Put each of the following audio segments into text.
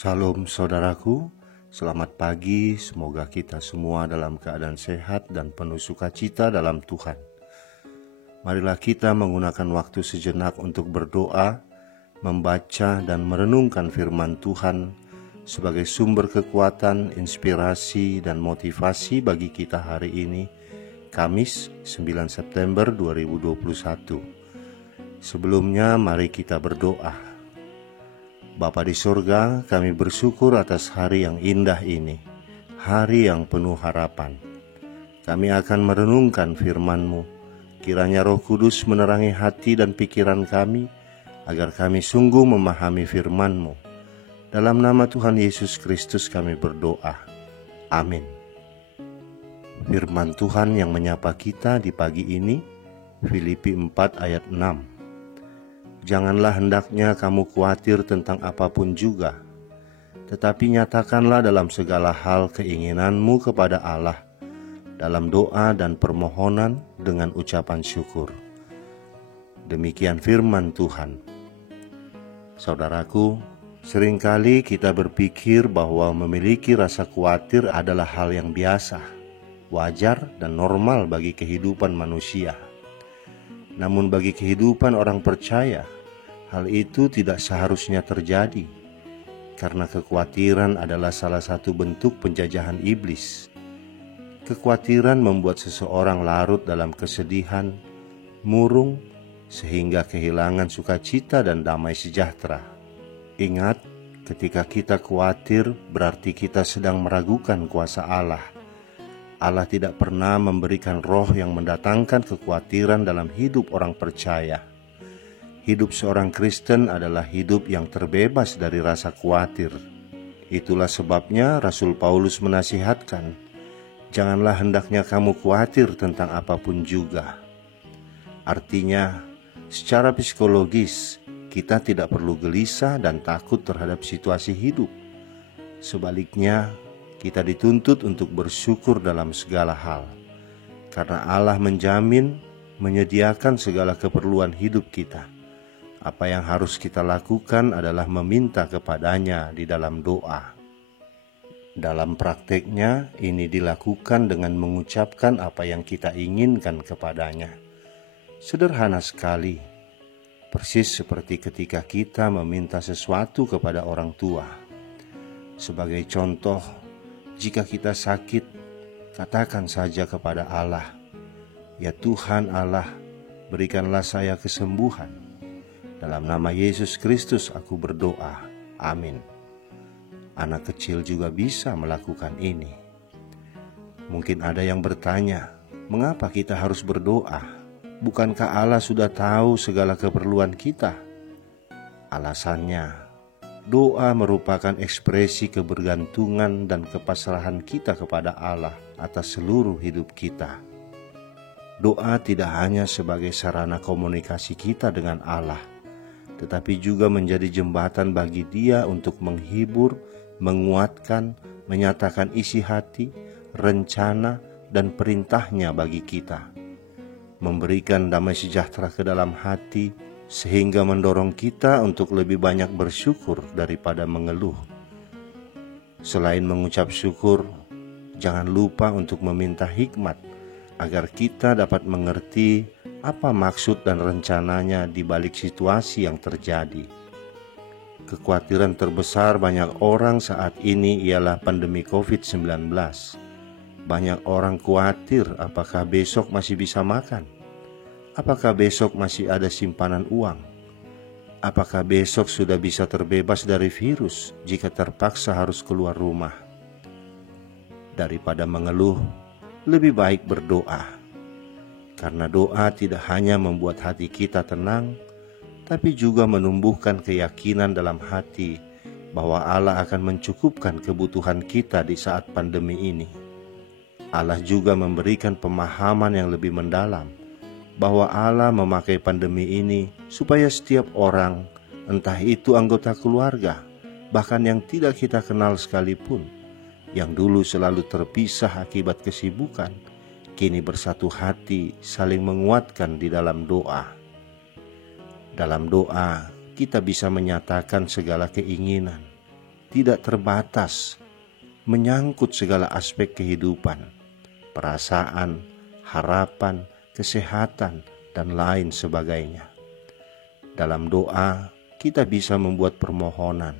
Salam saudaraku, selamat pagi, semoga kita semua dalam keadaan sehat dan penuh sukacita dalam Tuhan. Marilah kita menggunakan waktu sejenak untuk berdoa, membaca dan merenungkan firman Tuhan sebagai sumber kekuatan, inspirasi dan motivasi bagi kita hari ini, Kamis 9 September 2021. Sebelumnya mari kita berdoa. Bapa di surga, kami bersyukur atas hari yang indah ini, hari yang penuh harapan. Kami akan merenungkan firman-Mu, kiranya Roh Kudus menerangi hati dan pikiran kami, agar kami sungguh memahami firman-Mu. Dalam nama Tuhan Yesus Kristus kami berdoa. Amin. Firman Tuhan yang menyapa kita di pagi ini, Filipi 4 ayat 6. Janganlah hendaknya kamu khawatir tentang apapun juga, tetapi nyatakanlah dalam segala hal keinginanmu kepada Allah, dalam doa dan permohonan dengan ucapan syukur. Demikian firman Tuhan. Saudaraku, seringkali kita berpikir bahwa memiliki rasa khawatir adalah hal yang biasa, wajar dan normal bagi kehidupan manusia. Namun bagi kehidupan orang percaya, hal itu tidak seharusnya terjadi, karena kekhawatiran adalah salah satu bentuk penjajahan iblis. Kekhawatiran membuat seseorang larut dalam kesedihan, murung, sehingga kehilangan sukacita dan damai sejahtera. Ingat, ketika kita khawatir berarti kita sedang meragukan kuasa Allah. Allah tidak pernah memberikan roh yang mendatangkan kekhawatiran dalam hidup orang percaya. Hidup seorang Kristen adalah hidup yang terbebas dari rasa khawatir. Itulah sebabnya Rasul Paulus menasihatkan, janganlah hendaknya kamu khawatir tentang apapun juga. Artinya, secara psikologis, kita tidak perlu gelisah dan takut terhadap situasi hidup. Sebaliknya, kita dituntut untuk bersyukur dalam segala hal, karena Allah menjamin, menyediakan segala keperluan hidup kita. Apa yang harus kita lakukan adalah meminta kepadanya di dalam doa. Dalam prakteknya, ini dilakukan dengan mengucapkan apa yang kita inginkan kepadanya. Sederhana sekali, persis seperti ketika kita meminta sesuatu kepada orang tua. Sebagai contoh, jika kita sakit, katakan saja kepada Allah, "Ya Tuhan Allah, berikanlah saya kesembuhan. Dalam nama Yesus Kristus aku berdoa. Amin." Anak kecil juga bisa melakukan ini. Mungkin ada yang bertanya, mengapa kita harus berdoa? Bukankah Allah sudah tahu segala keperluan kita? Alasannya, doa merupakan ekspresi kebergantungan dan kepasrahan kita kepada Allah atas seluruh hidup kita. Doa tidak hanya sebagai sarana komunikasi kita dengan Allah, tetapi juga menjadi jembatan bagi Dia untuk menghibur, menguatkan, menyatakan isi hati, rencana, dan perintahnya bagi kita. Memberikan damai sejahtera ke dalam hati, sehingga mendorong kita untuk lebih banyak bersyukur daripada mengeluh. Selain mengucap syukur, jangan lupa untuk meminta hikmat agar kita dapat mengerti apa maksud dan rencananya di balik situasi yang terjadi. Kekhawatiran terbesar banyak orang saat ini ialah pandemi COVID-19. Banyak orang khawatir apakah besok masih bisa makan. Apakah besok masih ada simpanan uang? Apakah besok sudah bisa terbebas dari virus jika terpaksa harus keluar rumah? Daripada mengeluh, lebih baik berdoa. Karena doa tidak hanya membuat hati kita tenang, tapi juga menumbuhkan keyakinan dalam hati bahwa Allah akan mencukupkan kebutuhan kita di saat pandemi ini. Allah juga memberikan pemahaman yang lebih mendalam bahwa Allah memakai pandemi ini supaya setiap orang, entah itu anggota keluarga, bahkan yang tidak kita kenal sekalipun, yang dulu selalu terpisah akibat kesibukan, kini bersatu hati saling menguatkan di dalam doa. Dalam doa, kita bisa menyatakan segala keinginan, tidak terbatas, menyangkut segala aspek kehidupan, perasaan, harapan, kesehatan, dan lain sebagainya. Dalam doa, kita bisa membuat permohonan,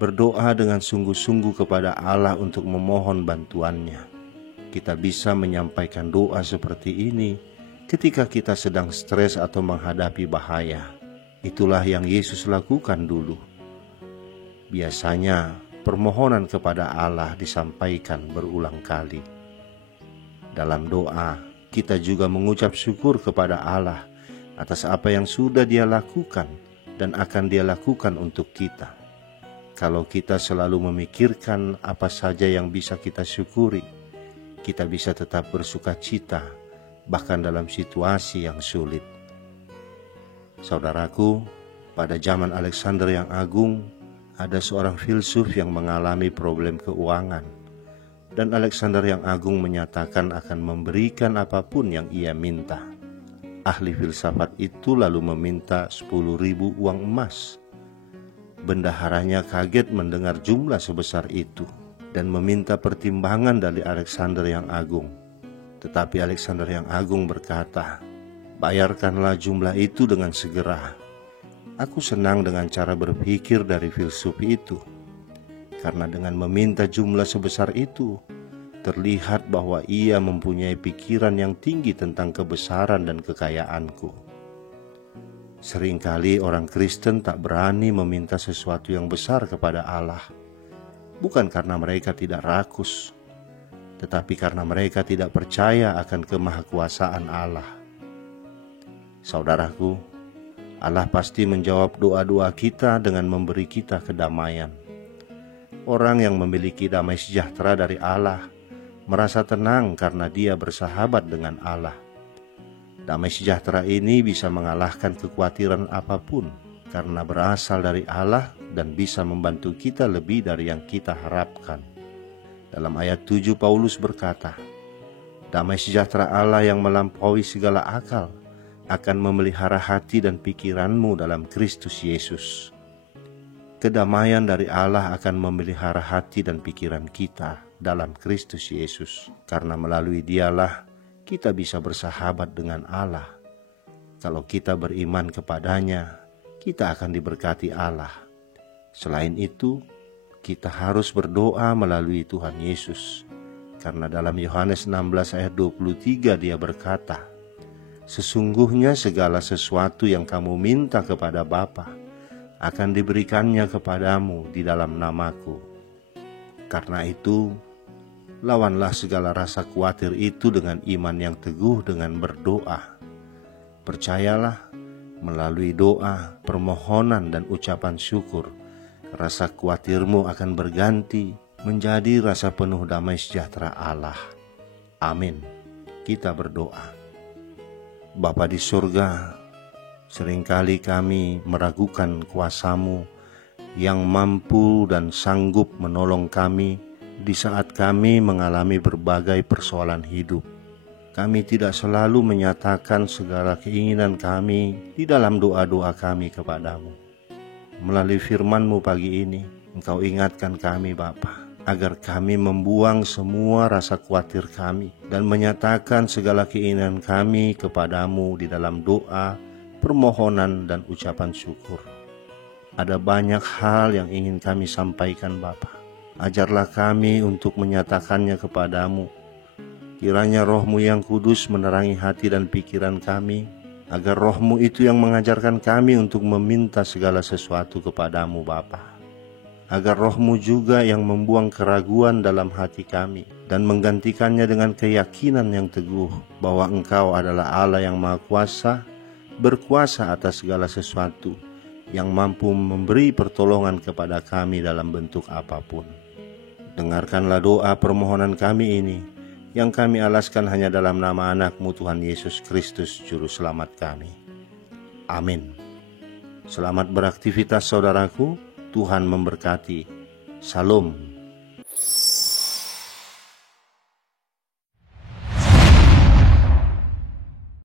berdoa dengan sungguh-sungguh kepada Allah untuk memohon bantuannya. Kita bisa menyampaikan doa seperti ini ketika kita sedang stres atau menghadapi bahaya. Itulah yang Yesus lakukan dulu. Biasanya, permohonan kepada Allah disampaikan berulang kali. Dalam doa, kita juga mengucap syukur kepada Allah atas apa yang sudah Dia lakukan dan akan Dia lakukan untuk kita. Kalau kita selalu memikirkan apa saja yang bisa kita syukuri, kita bisa tetap bersuka cita, bahkan dalam situasi yang sulit. Saudaraku, pada zaman Alexander yang Agung, ada seorang filsuf yang mengalami problem keuangan, dan Alexander yang Agung menyatakan akan memberikan apapun yang ia minta. Ahli filsafat itu lalu meminta 10.000 uang emas. Bendaharanya kaget mendengar jumlah sebesar itu dan meminta pertimbangan dari Alexander yang Agung. Tetapi Alexander yang Agung berkata, "Bayarkanlah jumlah itu dengan segera. Aku senang dengan cara berpikir dari filsuf itu, karena dengan meminta jumlah sebesar itu, terlihat bahwa ia mempunyai pikiran yang tinggi tentang kebesaran dan kekayaanku." Seringkali orang Kristen tak berani meminta sesuatu yang besar kepada Allah, bukan karena mereka tidak rakus, tetapi karena mereka tidak percaya akan kemahakuasaan Allah. Saudaraku, Allah pasti menjawab doa-doa kita dengan memberi kita kedamaian. Orang yang memiliki damai sejahtera dari Allah merasa tenang karena dia bersahabat dengan Allah. Damai sejahtera ini bisa mengalahkan kekhawatiran apapun karena berasal dari Allah dan bisa membantu kita lebih dari yang kita harapkan. Dalam ayat 7 Paulus berkata, "Damai sejahtera Allah yang melampaui segala akal akan memelihara hati dan pikiranmu dalam Kristus Yesus." Kedamaian dari Allah akan memelihara hati dan pikiran kita dalam Kristus Yesus, karena melalui Dialah kita bisa bersahabat dengan Allah. Kalau kita beriman kepadanya, kita akan diberkati Allah. Selain itu, kita harus berdoa melalui Tuhan Yesus, karena dalam Yohanes 16 ayat 23 Dia berkata, "Sesungguhnya segala sesuatu yang kamu minta kepada Bapa akan diberikannya kepadamu di dalam namaku." Karena itu, lawanlah segala rasa khawatir itu dengan iman yang teguh dengan berdoa. Percayalah, melalui doa, permohonan, dan ucapan syukur, rasa khawatirmu akan berganti menjadi rasa penuh damai sejahtera Allah. Amin. Kita berdoa. Bapa di surga, seringkali kami meragukan kuasa-Mu yang mampu dan sanggup menolong kami di saat kami mengalami berbagai persoalan hidup. Kami tidak selalu menyatakan segala keinginan kami di dalam doa-doa kami kepadamu. Melalui firman-Mu pagi ini, Engkau ingatkan kami Bapa, agar kami membuang semua rasa khawatir kami dan menyatakan segala keinginan kami kepadamu di dalam doa, permohonan, dan ucapan syukur. Ada banyak hal yang ingin kami sampaikan Bapa. Ajarlah kami untuk menyatakannya kepadamu. Kiranya Roh-Mu yang kudus menerangi hati dan pikiran kami, agar Roh-Mu itu yang mengajarkan kami untuk meminta segala sesuatu kepadamu Bapa. Agar Roh-Mu juga yang membuang keraguan dalam hati kami dan menggantikannya dengan keyakinan yang teguh bahwa Engkau adalah Allah yang Maha Kuasa, berkuasa atas segala sesuatu, yang mampu memberi pertolongan kepada kami dalam bentuk apapun. Dengarkanlah doa permohonan kami ini, yang kami alaskan hanya dalam nama anak-Mu Tuhan Yesus Kristus, Juru Selamat kami. Amin. Selamat beraktivitas saudaraku. Tuhan memberkati. Salam.